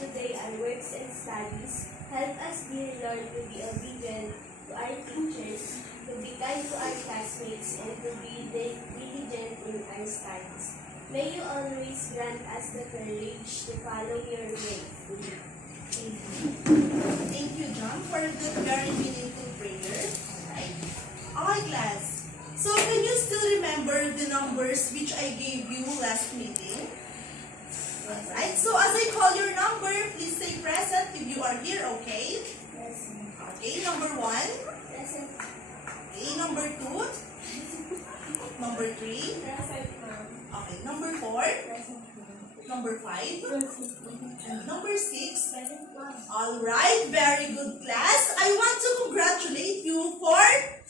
today our works and studies. Help us, dear Lord, to be obedient to our teachers, to be kind to our classmates, and to be diligent in our studies. May you always grant us the courage to follow your way. Thank you. Thank you, John, for that very meaningful prayer. Alright. Okay, class. So, can you still remember the numbers which I gave you last meeting? Alright. So, as I call your number, please stay present if you are here, okay? Yes. Okay, number 1. Present. Okay, number 2. Number 3. Present. Okay, number 4. Present. Number 5. And number 6. Present. Alright, very good, class. I want to congratulate you for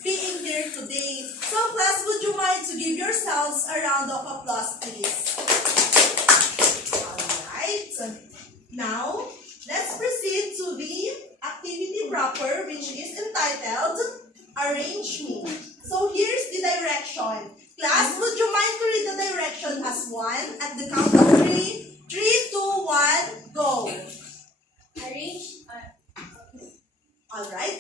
being here today. So, class, would you mind to give yourselves a round of applause, please? Alright. Now, let's proceed to the activity proper, which is entitled Arrange Me. So, here's the direction. Class, would you mind to read the direction as one? At the count of 3. 3, 2, 1, go. Arrange. Alright.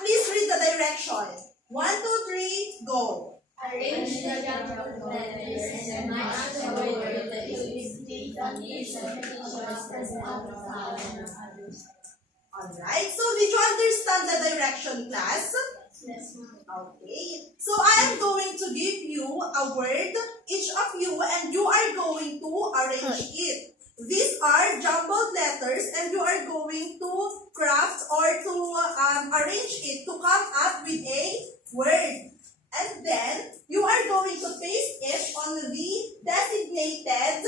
Please read the direction. 1, 2, 3, go. Arrange the jumbled letters and match the word that is based on each definitions present out of others. Alright. So, did you understand the direction, class? Yes, ma'am. Okay. So, I am going to give you a word, each of you, and you are going to arrange it. These are jumbled letters, and you are going to craft or to arrange it to come up with a word. And then, you are going to paste it on the designated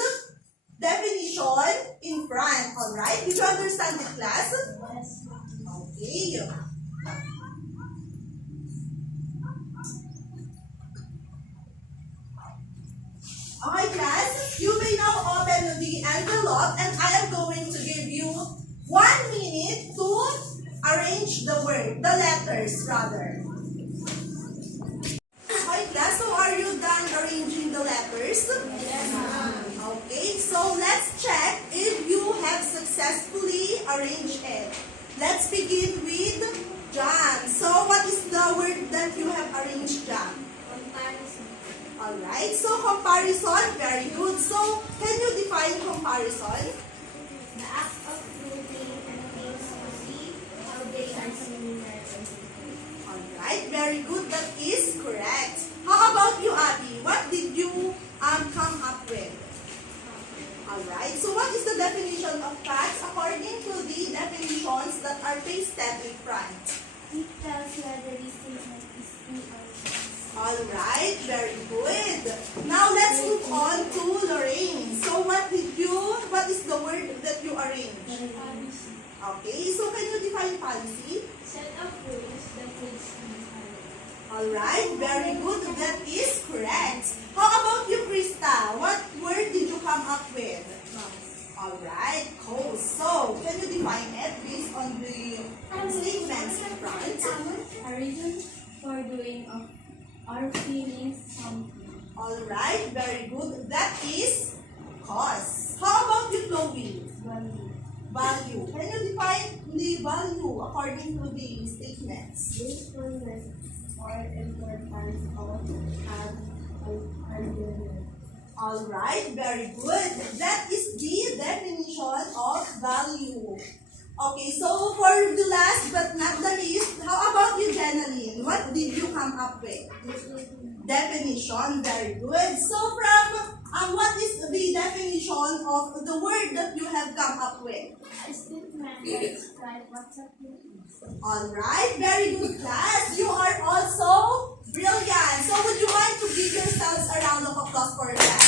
definition in front. Alright? Did you understand it, class? Yes, ma'am. Okay. Okay, class, you may now open the envelope and I am going to give you 1 minute to arrange the word, the letters rather. Okay, class, so are you done arranging the letters? Yes, ma'am. Okay, so let's check if you have successfully arranged it. Let's begin with John. So what is the word that you have arranged, John? Comparison. Alright, so comparison, very good. So, can you define comparison? The act of grouping and things to see how they are similar. Alright, very good. That is correct. How about you, Abby? What did you come up with? Alright, so what is the definition of facts according to the definitions that are pasted in front? It tells whether this statement is true or false. Alright, very good. Now let's move on to Lorraine. So what is the word that you arranged? Policy. Okay, so can you define policy? Set of rules that leads to policy. Alright, very good. That is correct. How about you, Krista? What word did you come up with? Alright, cool. So, can you define it based on the statements in front? A reason for doing of our feelings something. Alright, very good. That is cause. How about you, Chloe? Value. Value. Can you define the value according to the statements? Usefulness or importance of an argument. Alright, very good. That is the definition of value. Okay, so for the last but not the least, how about you, Jenaline? What did you come up with? Definition, very good. So from what is the definition of the word that you have come up with? A statement that describes what's happening. Alright, very good, class. You are also brilliant. So would you mind to give yourselves a round of applause for that?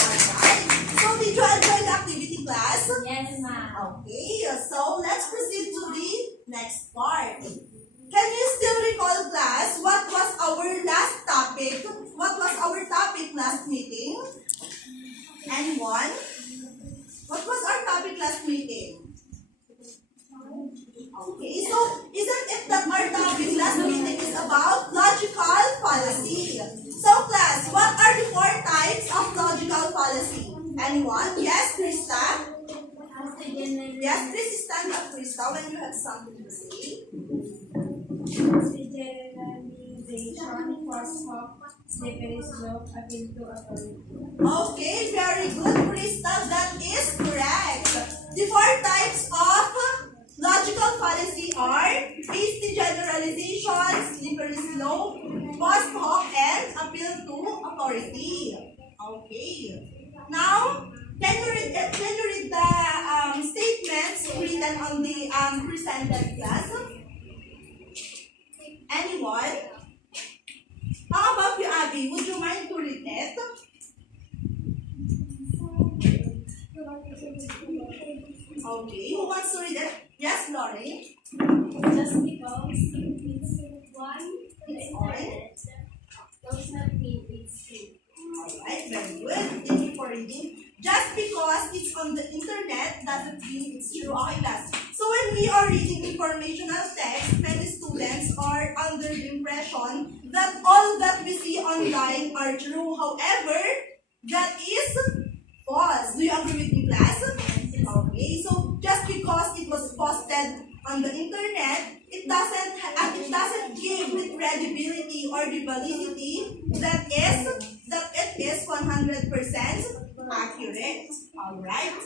Alright. So did you enjoy the activity, class? Yes, ma'am. Okay, so let's proceed to the next part. Can you still recall, class, what was our last topic? What was our topic last meeting? Anyone? What was our topic last meeting? Okay, so isn't it that our topic last meeting is about logical fallacy? So class, what are the 4 types of logical fallacy? Anyone? Yes, Krista? As the Yes, please stand up, Krista, when you have something to say. Generalization, post hoc, slippery slope, appeal to authority. Okay, very good, Krista. That is correct. The four types of logical fallacy are hasty generalization, slippery slope, post hoc, and appeal to authority. Okay. Now, can you read the statements written on the presented class? Anyone? How about you, Abby? Would you mind to read it? Okay, who wants to read it? Yes, Lauren. Just because it's one internet does not mean it's true. Alright, very good. Thank you for reading. Just because it's on the internet doesn't mean it's true. Okay, class. So when we are reading informational text, many students are under the impression that all that we see online are true. However, that is false. Do you agree with me, class? Okay, so just because it was posted on the internet, it doesn't give the credibility or the validity that it is 100% accurate. Alright?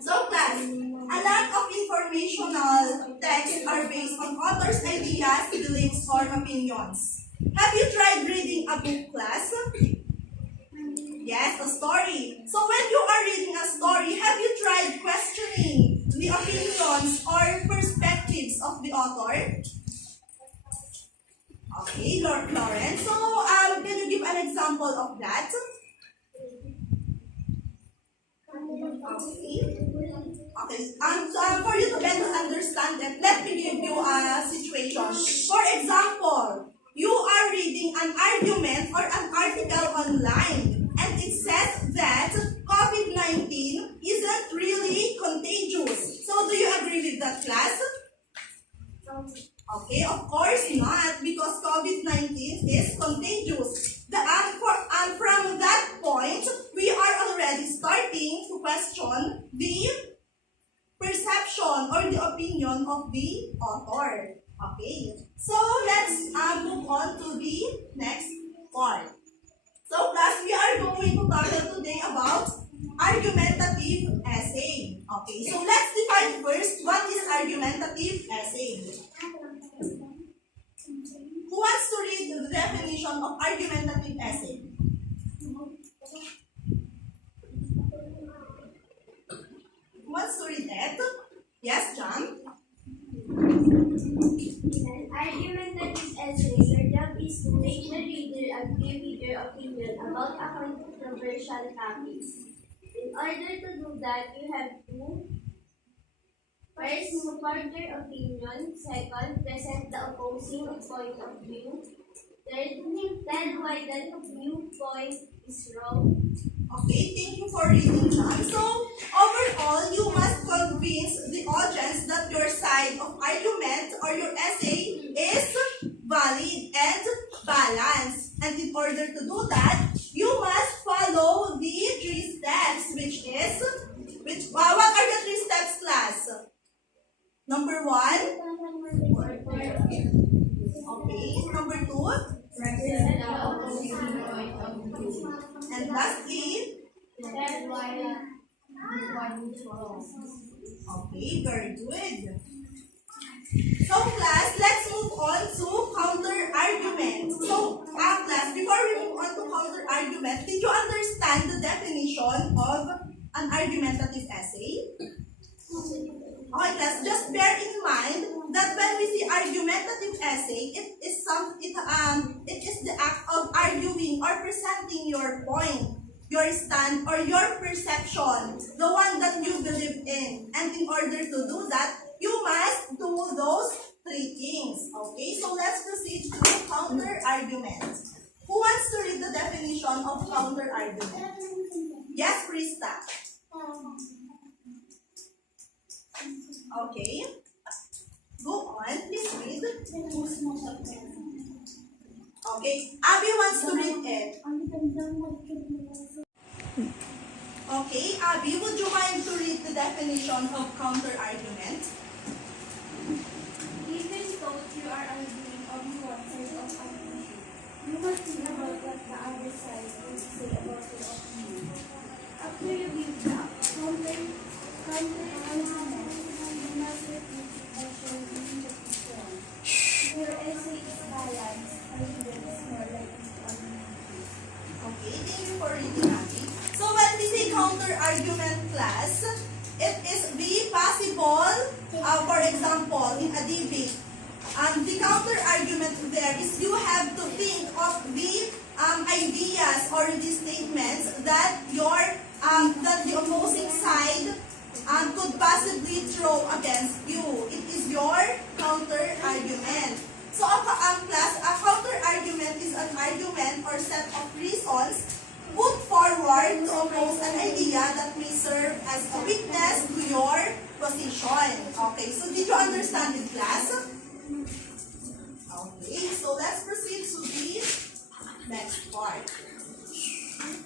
So class, a lot of informational texts are based on authors' ideas, beliefs, or opinions. Have you tried reading a book, class? Yes, a story. So when you are reading a story, have you tried questioning the opinions or perspectives of the author? Okay, Lord Lawrence. So, can you give an example of that? Okay. So, for you to better understand it, let me give you a situation. For example, you are reading an argument or an article online, and it says that COVID-19 isn't really contagious. So, do you agree with that, class? Okay, of course not, because COVID-19 is contagious. From that point, we are already starting to question the perception or the opinion of the author. Okay, so let's move on to the next part. So class, we are going to tackle today about argumentative essay. Okay, so let's define first what is argumentative essay. Who wants to read the definition of argumentative essay? Who wants to read it? Yes, John? An argumentative essay, your job is to make the reader agree with your opinion about a controversial topic. In order to do that, you have to first support their opinion, second, present the opposing point of view, third, tell why that viewpoint is wrong. Okay, thank you for reading, John. So, overall, you must convince the audience that your side of argument or your essay is valid and balanced. And in order to do that, you must follow the 3 steps, what are the 3 steps, class? Number 1? Okay. Number 2? Present the opposing point of view. And lastly? Tell why viewpoint is wrong. Okay, very good. So class, let's move on to counter-argument. So, class, before we move on to counter-argument, did you understand the definition of an argumentative essay? Okay, class, just bear in mind that when we see argumentative essay, it is the act of arguing or presenting your point, your stand, or your perception, the one that you believe in. And in order to do that, you must do those 3 things. Okay, so let's proceed to counter-argument. Who wants to read the definition of counter-argument? Yes, Krista. Okay. Go on, please read. Okay, Abby wants to read it. Okay, Abby, would you mind to read the definition of counter-argument? Even though you are arguing on one side of an issue, you must think about what the other side would say about your opinion. After you give the counter-argument, you must repeat it by showing repetition. If your essay is balanced, argument is more likely to agree. Okay, thank you for reading, Abby. So when we say counter-argument class, it is the possible, for example, in a debate, the counter-argument there is you have to think of the ideas or the statements that the opposing side could possibly throw against you. It is your counter-argument. So a counter-argument is an argument or set of reasons put forward to oppose an idea that may serve as a witness to your position. Okay, so did you understand it, class? Okay, so let's proceed to the next part.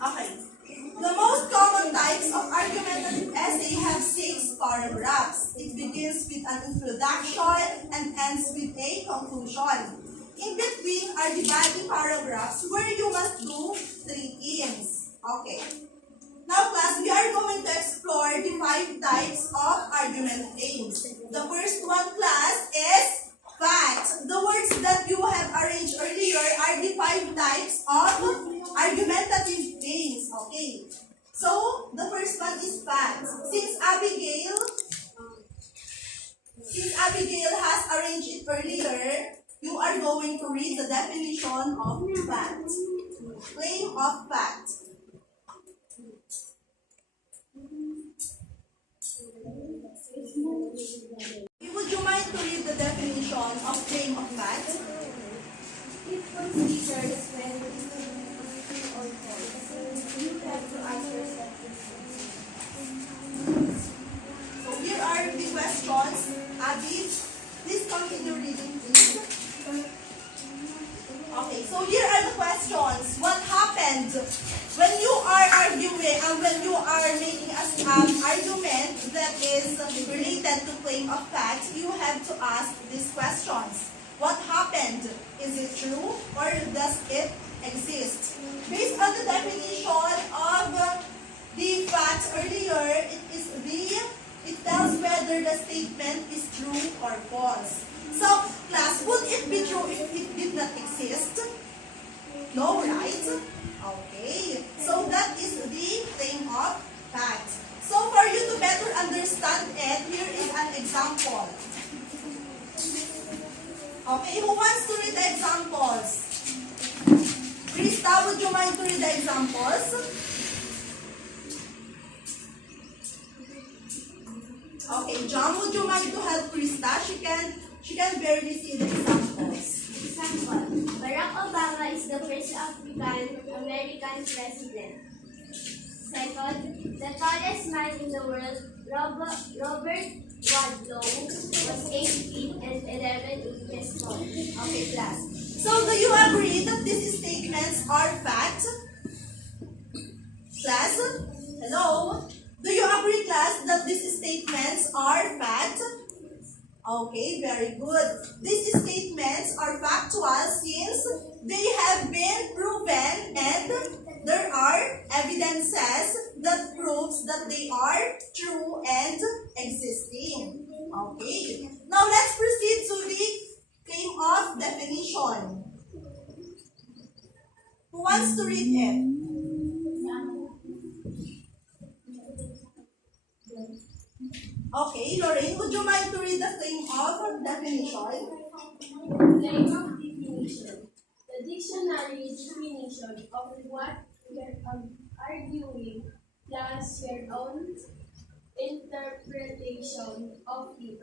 Okay, the most common types of argumentative essay have 6 paragraphs. It begins with an introduction and ends with a conclusion. In between are the body paragraphs where you must do 3 things. Okay. Now class, we are going to explore the 5 types of argument claims. The first one, class, is facts. The words that you have arranged earlier are the 5 types of argumentative claims. Okay. So, the first one is facts. Since Abigail has arranged it earlier, you are going to read the definition of fact. Claim of fact. Would you mind to read the definition of claim of fact? It considers whether it is true or false. You have to ask yourself this question. So here are the questions. Abby, please continue reading, please. Okay, so here are the questions. What happened when you are arguing and when you are making an argument that is related to claim of fact? You have to ask these questions. What happened? Is it true or does it exist? Based on the definition of the facts earlier, it tells whether the statement is true or false. So, class, would it be true if it did not exist? No, right? Okay. So, that is the claim of fact. So, for you to better understand it, here is an example. Okay, who wants to read the examples? Krista, would you mind to read the examples? Okay, John, would you mind to help Krista? She can barely see the examples. Example, Barack Obama is the first African-American president. Second, the tallest man in the world, Robert Wadlow, was 8 feet and 11 inches tall. Okay, class. So, do you agree that these statements are fact? Class? Hello? Do you agree, class, that these statements are fact? Okay, very good. These statements are factual since they have been proven and there are evidences that proves that they are true and existing. Okay. Now let's proceed to the claim of definition. Who wants to read it? Okay, Lorraine, would you mind to read the claim of definition? Claim of definition. The dictionary definition of what we are arguing plus your own interpretation of it.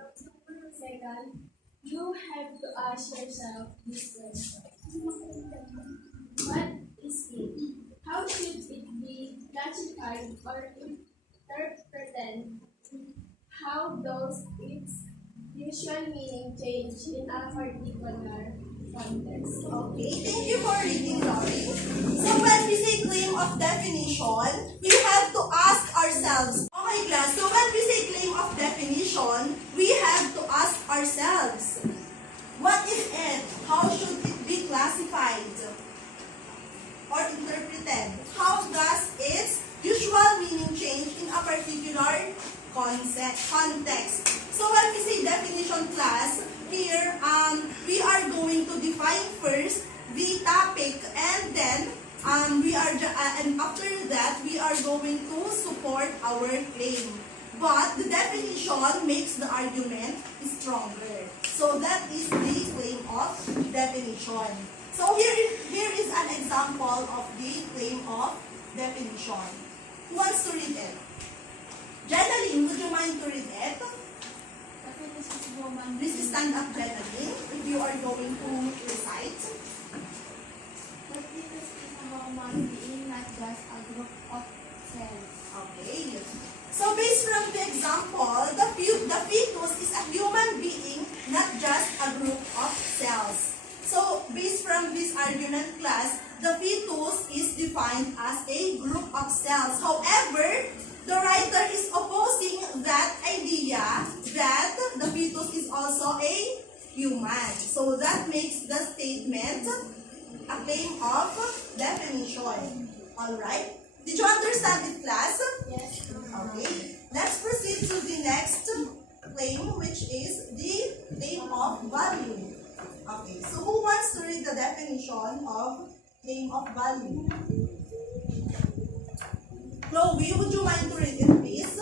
Second, you have to ask yourself this question. What is it? How should it be classified or interpreted? How does its usual meaning change in a particular context? Okay, thank you for reading, Lori. So when we say claim of definition, we have to ask ourselves. Okay, class, so when we say how should it be classified or interpreted? How does its usual meaning change in a particular context? So when we say definition class, here we are going to define first the topic, and then and after that we are going to support our claim. But the definition makes the argument stronger. So that is the claim of definition. So here is an example of the claim of definition. Who wants to read it? Jenaline, would you mind to read it? Please stand up, Jenaline, if you are going to recite. The fetus is a human being, not just a group of cells. Okay. So based from the example, the fetus is a human being, not just a group of cells. So based from this argument class, the fetus is defined as a group of cells. However, the writer is opposing that idea that the fetus is also a human. So that makes the statement a claim of definition. Alright? Did you understand it, class? Yes. Okay. Let's proceed to the next claim, which is the claim of value. Okay. So who wants to read the definition of claim of value? Chloe, would you mind to read it, please?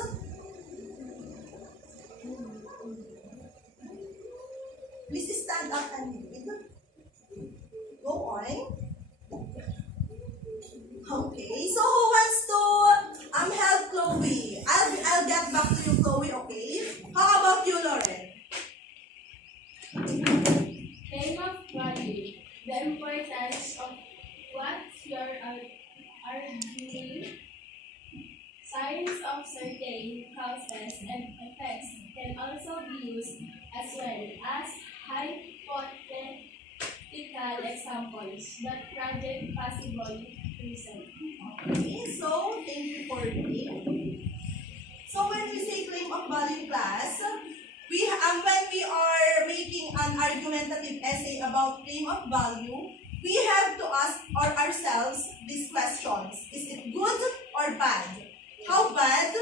Please stand up and read. Go on. Okay, so who wants to help Chloe? I'll get back to you, Chloe, okay? How about you, Lauren? Claim of value. The importance of what you're arguing. Signs of certain causes and effects can also be used as well as hypothetical examples that project possible reason. Okay, so thank you for reading. So when we say claim of value, class, when we are making an argumentative essay about claim of value, we have to ask ourselves these questions. Is it good or bad? How bad?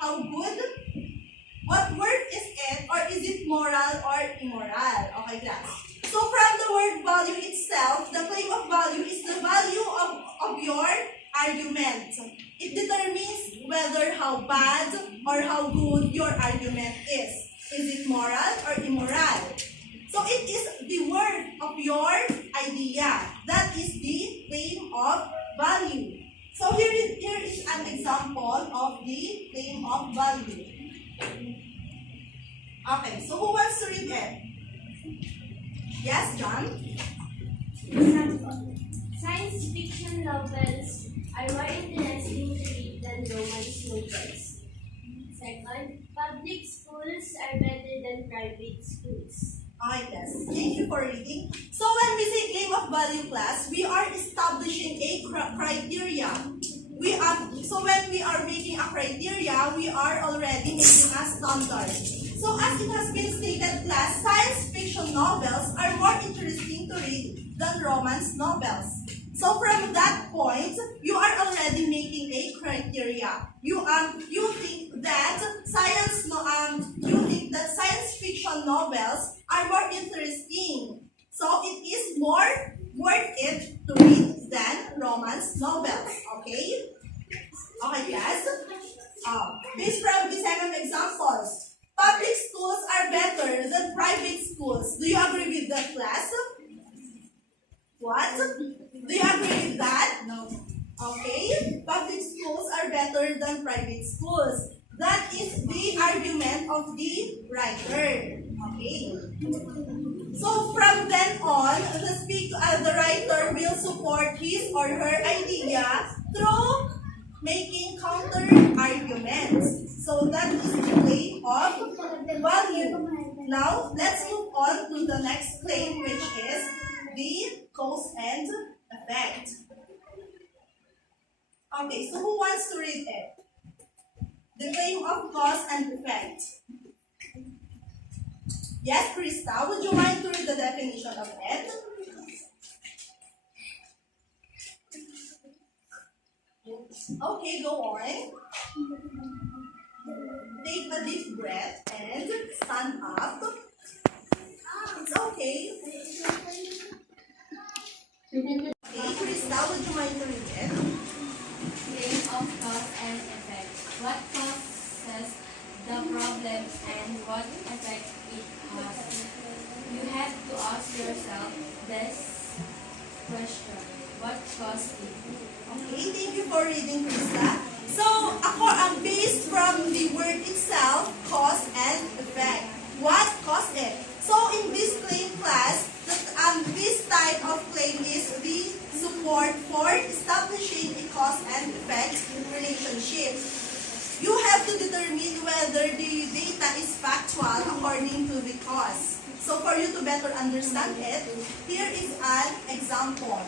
How good? What word is it? Or is it moral or immoral? Okay, class. So from the word value itself, the claim of value is the value of your argument. It determines whether how bad or how good your argument is. Is it moral or immoral? So it is the word of your idea. That is the claim of value. So here is an example of the claim of value. Okay, so who wants to read it? Yes, John? Science fiction novels are more interesting to read than romance novels. Second, public schools are better than private schools. Yes. Thank you for reading. So when we say claim of value, class, we are establishing a criteria. So when we are making a criteria, we are already making a standard. So as it has been stated, class, science fiction novels are more interesting to read than romance novels. So from that point, you are already making a criteria. You think that science fiction novels are more interesting. So it is more worth it to read than romance novels. Okay? Okay, yes? Based from the second examples, public schools are better than private schools. Do you agree with that, class? What? Do you agree with that? No. Okay? Public schools are better than private schools. That is the argument of the writer. Okay? So from then on, the writer will support his or her idea through making counter arguments. So that is the claim of value. Now, let's move on to the next claim, which is the cause and effect. Okay, so who wants to read it? The claim of cause and effect. Yes, Krista, would you mind to read the definition of it? Okay, go on. Take a deep breath and stand up. It's okay. Okay, Krista, would you mind to read it? Claim of cause and effect. What causes the problem and what effect it has? You have to ask yourself this question. What caused it? Okay, thank you for reading, Krista. So, based from the word itself, cause and effect. What caused it? So, in this claim class, this type of claim is the support for establishing a cause and effect relationship. You have to determine whether the data is factual according to the cause. So, for you to better understand it, here is an example.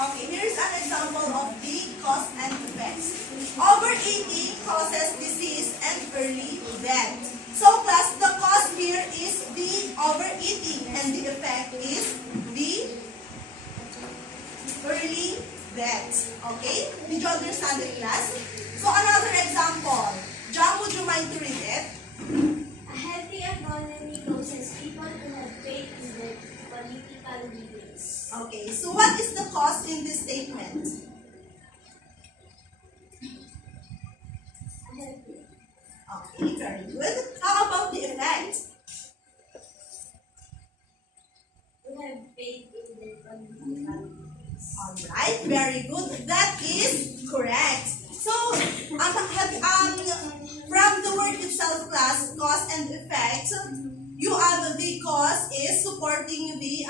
Okay, here's an example of the cause and effects. Overeating causes disease and early death. So class, the cause here is the overeating and the effect is the early death. Okay? Did you understand it, class? So another example. Jam, would you mind to read it? A healthy economy causes people to have faith in their political leaders. Okay, so what is the cause in this statement? A healthy. Okay, very good. How about the effect? To have faith in their political leaders. Alright, very good. That is correct. So, from the word itself, class, cause and effect, you have the cause is supporting the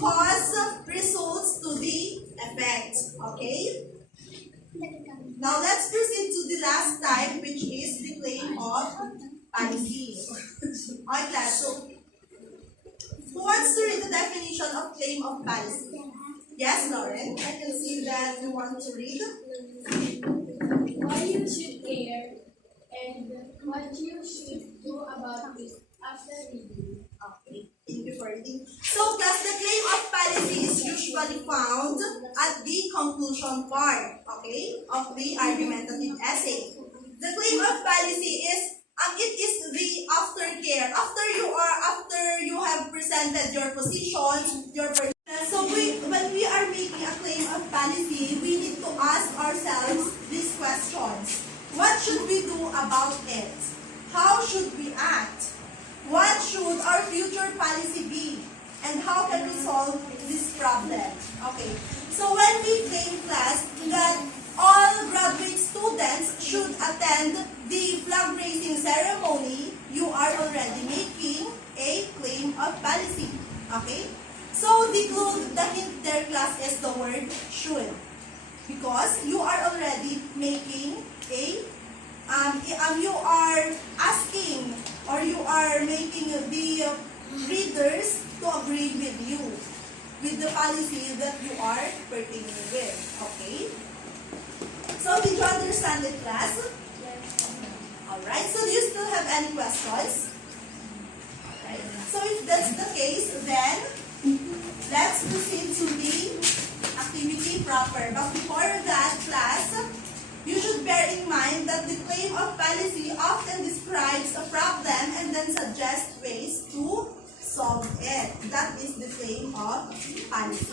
cause results to the effect. Okay? Now let's proceed to the last type, which is the claim of policy. Alright, class. So, who wants to read the definition of claim of policy? Yes, Lauren. I can see that you want to read. Why you should care and what you should do about it after reading. Okay, thank you for reading. So, class, the claim of policy is usually found at the conclusion part, okay, of the argumentative essay. The claim of policy is it is the aftercare. After you have presented your positions, your so when we are making a claim of policy, we need to ask ourselves these questions. What should we do about it? How should we act? What should our future policy be? And how can we solve this problem? Okay, so when we claim, class, that all graduate students should attend the flag raising ceremony, you are already making a claim of policy. Okay? So the hint there, class, is the word should. Because you are already making a you are asking or you are making the readers to agree with you with the policy that you are pertaining with. Okay? So did you understand it, class? Yes. Alright, so do you still have any questions? Alright, so if that's the case, then let's proceed to the activity proper. But before that, class, you should bear in mind that the claim of policy often describes a problem and then suggests ways to solve it. That is the claim of policy.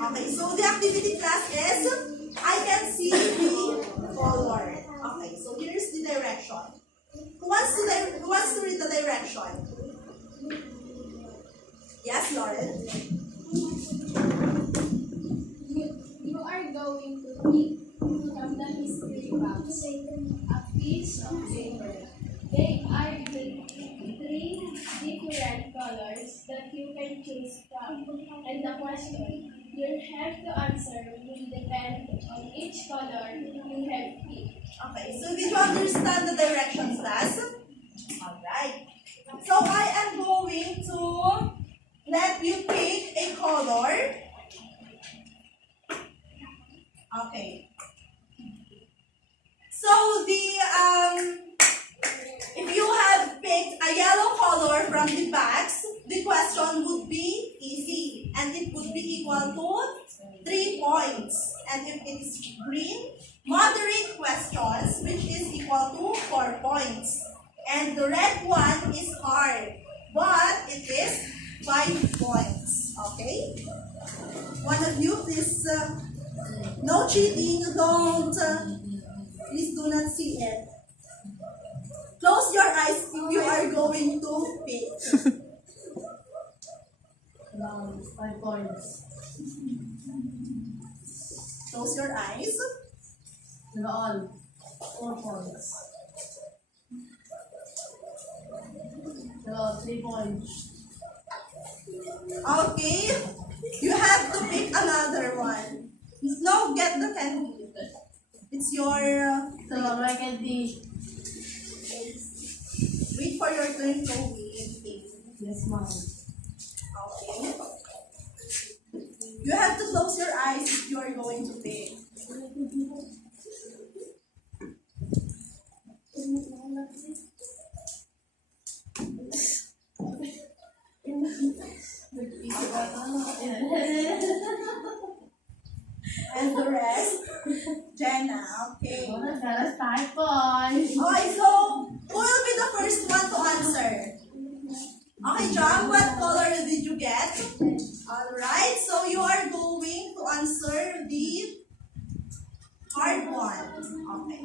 Okay, so the activity, class, is I can see the color. Okay, so here's the direction. Who wants to read the direction? Yes, Lauren. You are going to pick from the history box a piece of paper. They are three different colors that you can choose from. And the question you have to answer will depend on each color you have picked. Okay, so did you understand the directions, class? Alright. So I am going to let you pick a color. Okay. So the equal to 3 points. And if it is green, moderate questions, which is equal to 4 points. And the red one is hard, but it is 5 points. Okay? One of you, please, no cheating, don't, please do not see it. Close your eyes if you are going to pick. 5 points. Close your eyes. All 4 points. 3 points. Okay, you have to pick another one. No, get the candy. It's your. So, my candy. Wait for your turn to wait. Yes, ma'am. Okay. You have to close your eyes if you are going to pick. And the rest, Jenna. Okay. 5 points. Okay, so who will be the first one to answer? Okay, John, what color did you get? Alright, so you are going to answer the hard one. Okay.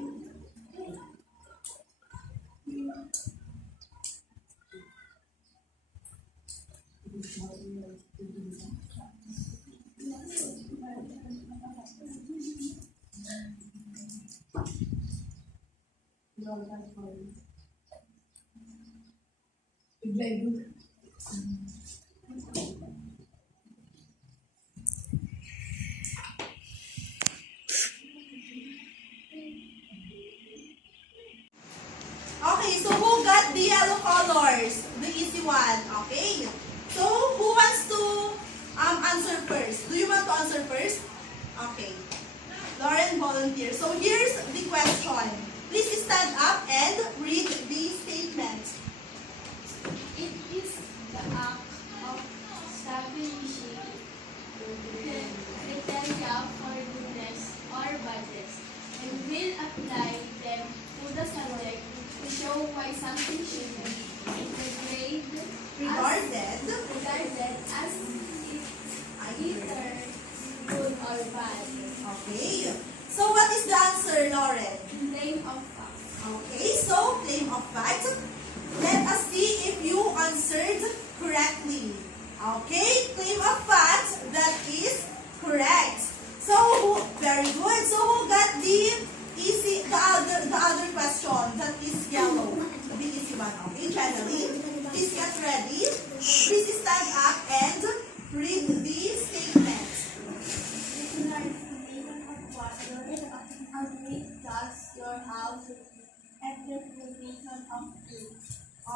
Okay, so who got the yellow colors? The easy one. Okay. So who wants to answer first? Do you want to answer first? Okay. Lauren volunteer. So here's the question. Please stand up and read the statement. It is the act of establishing the criteria for goodness or badness and will apply them to the subject to show why something should be Regarded. regarded as either good or bad. Okay. So what is the answer, Lauren? Claim of fact. Okay, so claim of fact. Let us see if you answered correctly. Okay, claim of fact, that is correct. So very good. So who got the other question that is yellow? The easy one. Okay, Channeling. Please get ready. Please stand up and read the statement. Your house at the location of food.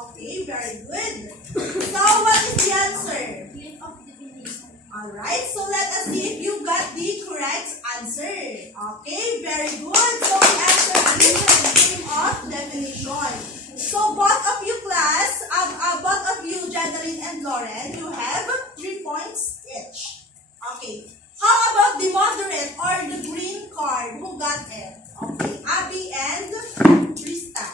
Okay, very good. So what is the answer? Claim of definition. Alright, so let us see if you got the correct answer. Okay, very good. So the answer is claim of definition. So both of you class, both of you, Jadeline and Lauren, you have 3 points each. Okay. How about the moderate or the green card? Who got it? Okay, Abby and Krista.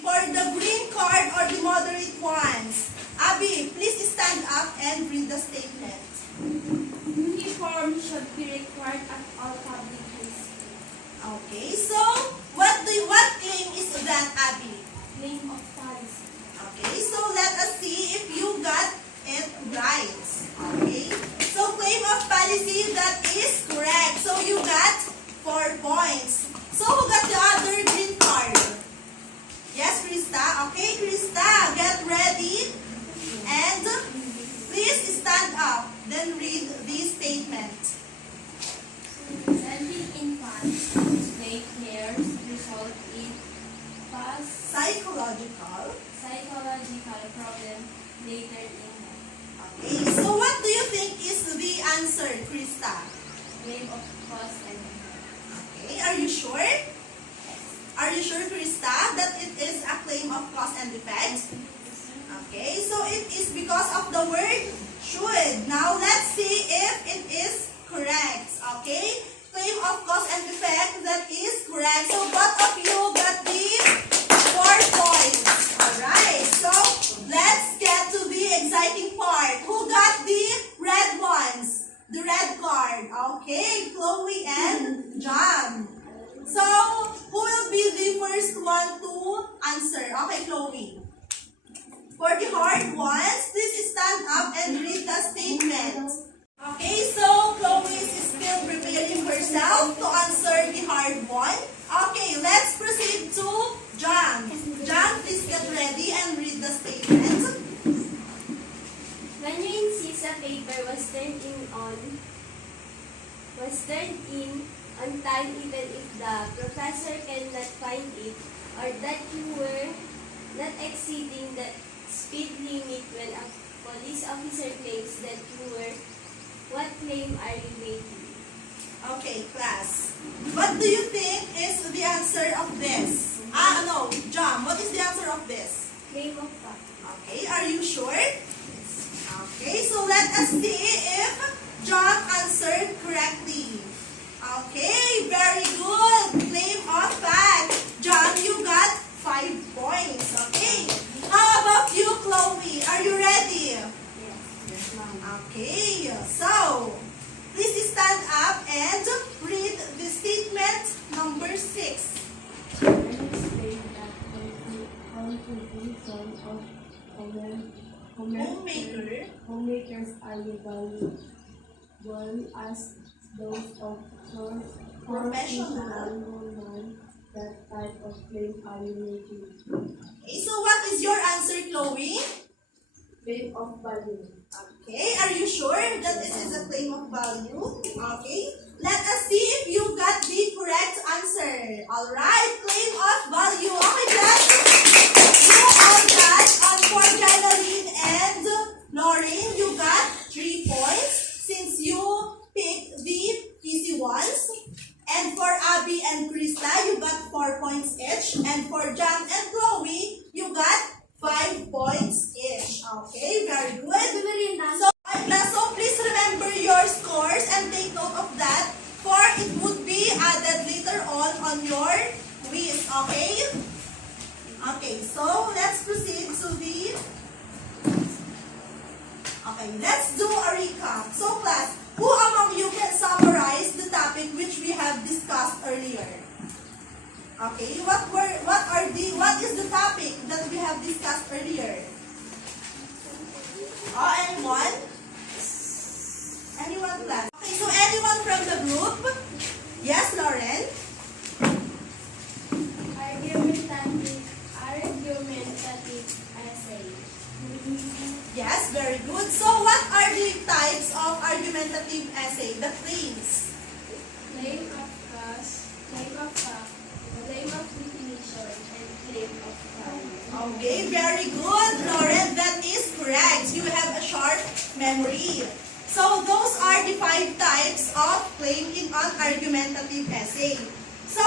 For the green card or the moderate ones, Abby, please stand up and read the statement. Uniform should be required at all public places. Okay, so what claim is that, Abby? Claim of policy. Okay, so let us see if you got it right. Okay, so claim of policy, that is correct. So you got 4 points. So who got the other green card? Yes, Krista. Okay, Krista, get ready. And please stand up. Then read the statement. Sending in funds to daycares result in past Psychological. psychological problem later in life. Okay, so what do you think is the answer, Krista? Claim of cause and effect. Okay, are you sure? Are you sure, Krista, that it is a claim of cause and effect? Okay, so it is because of the word Should. Now, let's see if it is correct. Okay? Claim of cause and effect, that is correct. So, both of you got the 4 points. Alright, so let's get to the exciting part. Who got the red ones? The red card. Okay, Chloe and John. So, who will be the first one to answer? Okay, Chloe. For the hard ones, please stand up and read the statement. Okay, so Chloe is still preparing herself to answer the hard one. Okay, let's proceed to John. John, please get ready and read the statement. When you insist a paper was turned on time even if the professor cannot find it, or that you were not exceeding the speed limit when a police officer claims that you were, what claim are you making? Okay, class. What do you think is the answer of this? No, John, what is the answer of this? Claim of fact. Okay, are you sure? Okay, so let us see if John answered correctly. Okay, very good. Claim of fact. John, you got 5 points. Okay. How about you, Chloe? Are you ready? Yes, ma'am. Okay, so please stand up and read the statement number 6. I explain that how to be some of homemakers are valuable as those of professional. That type of claim are you making? Okay, so what is your answer, Chloe? Claim of value. Okay, are you sure that it is a claim of value? Okay, let us see if you got the correct answer. Alright, claim of value. Okay, class, you all got, for Janeline and Lauren, you got 3 points since you picked the easy ones. And for Abby and Krista, you got 4 points each. And for John and Chloe, you got 5 points each. Okay, very good. So please remember your scores and take note of that, for it would be added later on your quiz. Okay? Okay, so let's proceed to the... Okay, let's do a recap. So class, who among you can summarize the topic which we have discussed earlier? Okay, what is the topic that we have discussed earlier? Anyone? Anyone, class? Okay, so anyone from the group? Yes, Lauren? Argumentative essay. Yes, very good. So what are the types of argumentative essay? The claims. Claim of cause, claim of fact, claim of definition, and claim of value. Okay, very good, Lauren. That is correct. You have a sharp memory. So those are the 5 types of claim in an argumentative essay. So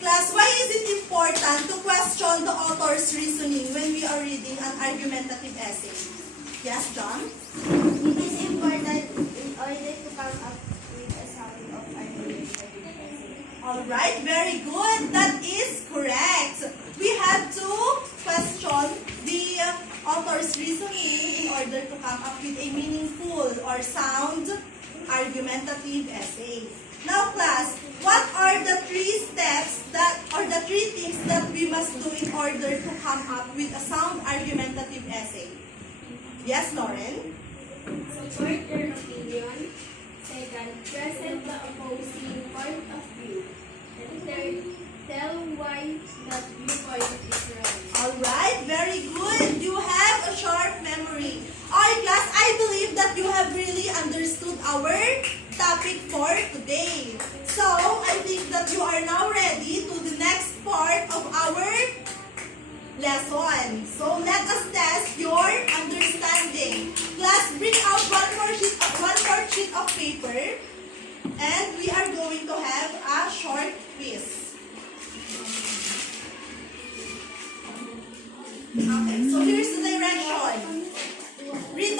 class, why is it important to question the author's reasoning when we are reading an argumentative essay? Yes, John? It is important in order to come up with a summary of argumentative essay. Alright, very good. That is correct. We have to question the author's reasoning in order to come up with a meaningful or sound argumentative essay. Now class, what are the 3 steps or the 3 things that we must do in order to come up with a sound argumentative essay? Yes, Lauren? Support your opinion. Second, present the opposing point of view. And third, tell why that viewpoint is wrong. Alright, very good. You have a sharp memory. Alright class, I believe that you have really understood our topic for today. So, I think that you are now ready to the next part of our lesson. So, let us test your understanding. Class, bring out one more sheet of paper, and we are going to have a short quiz. Okay, so here's the direction. Read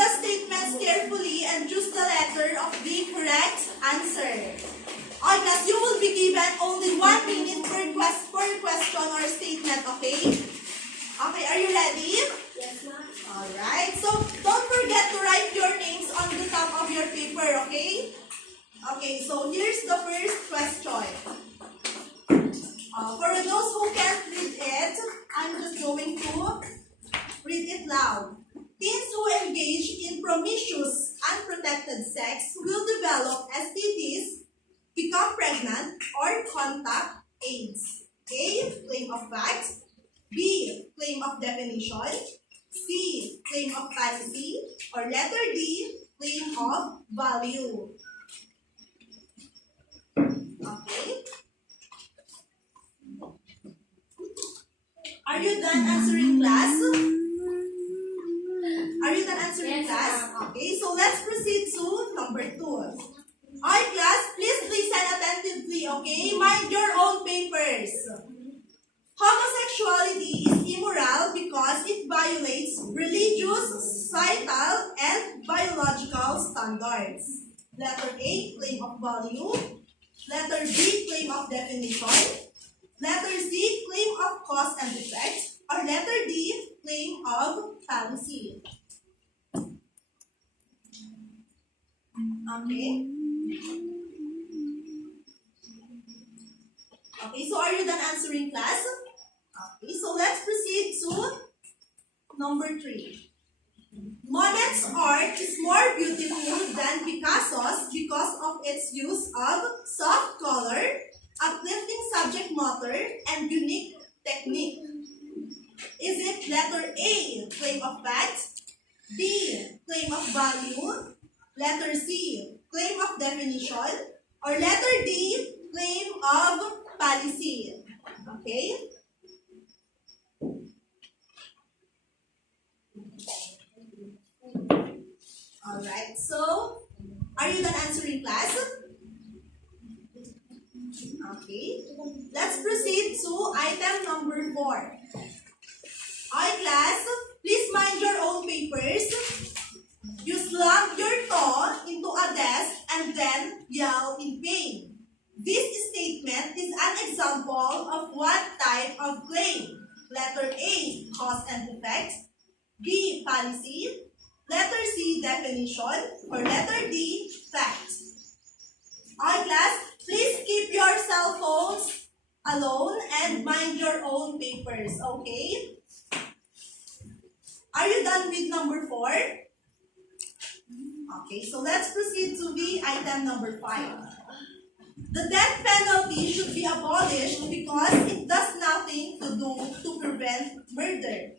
your paper, okay? Okay, so here's the first question. For those who can't read it, I'm just going to read it loud. Teens who engage in promiscuous, unprotected sex will develop STDs, become pregnant, or contact AIDS. A. Claim of fact. B. Claim of definition. C. Claim of fallacy. Or letter D. Claim of value. Okay. Are you done answering, class? Are you done answering, Yes, class? ma'am. Okay, so let's proceed to number 2. Alright, class, please listen attentively, okay? Mind your own papers. Homosexuality is immoral because it violates religious, societal, and biological standards. Letter A, claim of value. Letter B, claim of definition. Letter C, claim of cause and effect. Or letter D, claim of fallacy. Okay? Okay, so are you done answering, class? Okay, so let's proceed to number 3. Monet's art is more beautiful than Picasso's because of its use of soft color, uplifting subject matter, and unique technique. Is it letter A, claim of fact, B, claim of value, letter C, claim of definition, or letter D, claim of fallacy? Okay? Alright, so are you done answering, class? Okay, let's proceed to item number 4. Alright, class, please mind your own papers. You slap your toe into a desk and then yell in pain. This statement is an example of what type of claim? Letter A, cause and effect. B, fallacy. Letter C, definition. Or letter D, fact. Alright, class, please keep your cell phones alone and mind your own papers, okay? Are you done with number 4? Okay, so let's proceed to the item number 5. The death penalty should be abolished because it does nothing to do to prevent murder.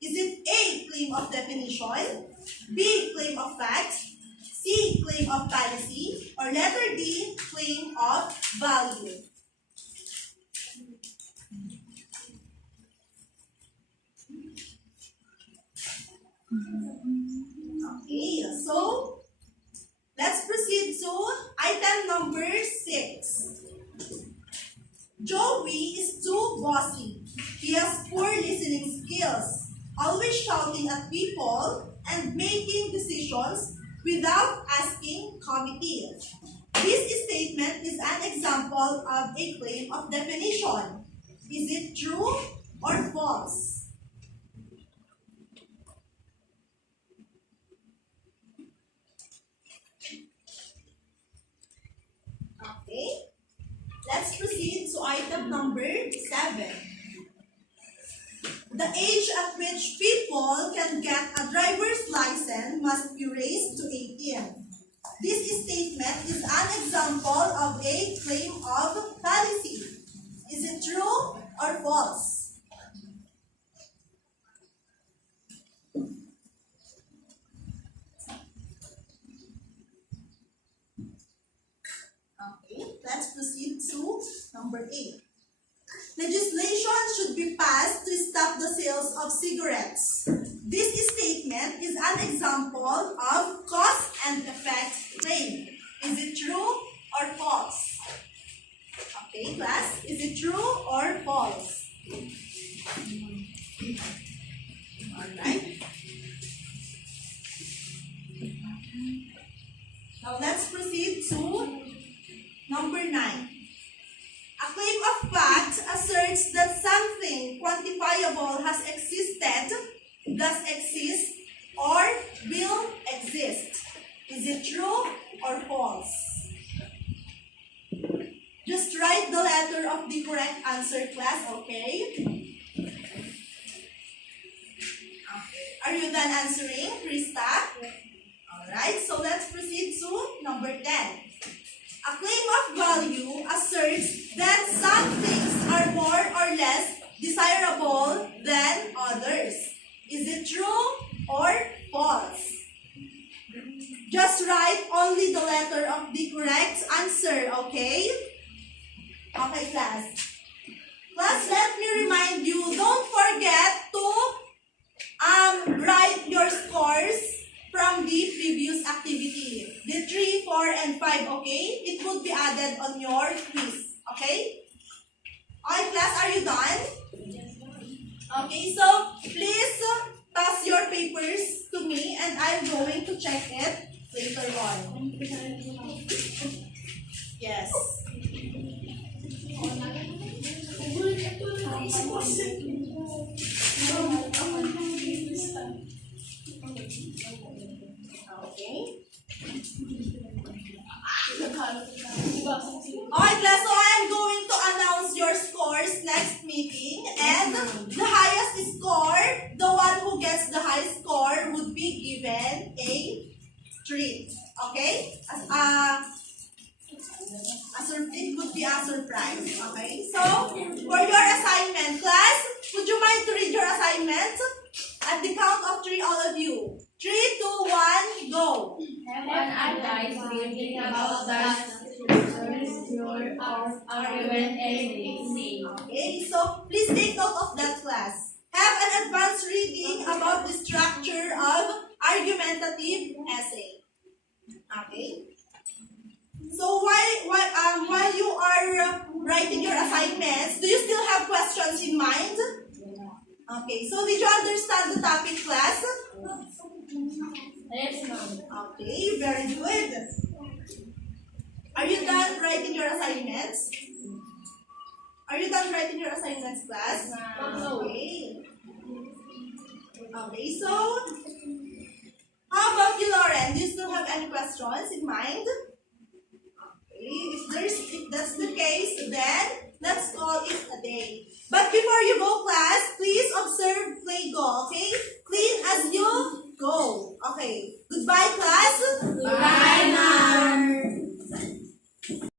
Is it A, claim of definition, B, claim of fact, C, claim of fallacy, or letter D, claim of value? Okay, so let's proceed to item number 6. Joey is too bossy. He has poor listening skills, always shouting at people and making decisions without asking committee. This statement is an example of a claim of definition. Is it true or false? Okay, let's proceed to item number 7. The age at which people can get a driver's license must be raised to 18. This statement is an example of a claim of fallacy. Is it true or false? Okay, let's proceed to number 8. Legislation should be passed to stop the sales of cigarettes. This statement is an example of cause and effect claim. Is it true or false? Okay, class, is it true or false? Alright. Now let's proceed to number 9. A claim of fact asserts that something quantifiable has existed, does exist, or will exist. Is Is it true or false? Just write the letter of the correct answer, class, okay? Are you done answering, Krista? Alright, so let's proceed to number 10. A claim of value asserts that some things are more or less desirable than others. Is it true or false? Just write only the letter of the correct answer, okay? Okay, class. Class, let me remind you, don't forget to write your scores from the previous activity. The 3, 4, and 5, okay? It would be added on your quiz, okay? Okay, class, are you done? Okay, so please pass your papers to me and I'm going to check it later on. Yes. Okay. Alright, class, so I am going to announce your scores next meeting, and the highest score, the one who gets the highest score would be given a treat. Okay? It would be a surprise. Okay? So, for your assignment, class, would you mind to read your assignment? At the count of 3, all of you. 3, 2, 1, go. Have an advice reading about that your argument anything. Okay, so please take note of that, class. Have an advanced reading about the structure of argumentative essay. Okay. So while you are writing your assignments, do you still have questions in mind? Okay, so did you understand the topic, class? Yes, ma'am. Okay, very good. Are you done writing your assignments? Are you done writing your assignments, class? No. Okay. Okay, so how about you, Lauren? Do you still have any questions in mind? Okay, if that's the case, then let's call it a day. But before you go, class, please observe play go, okay?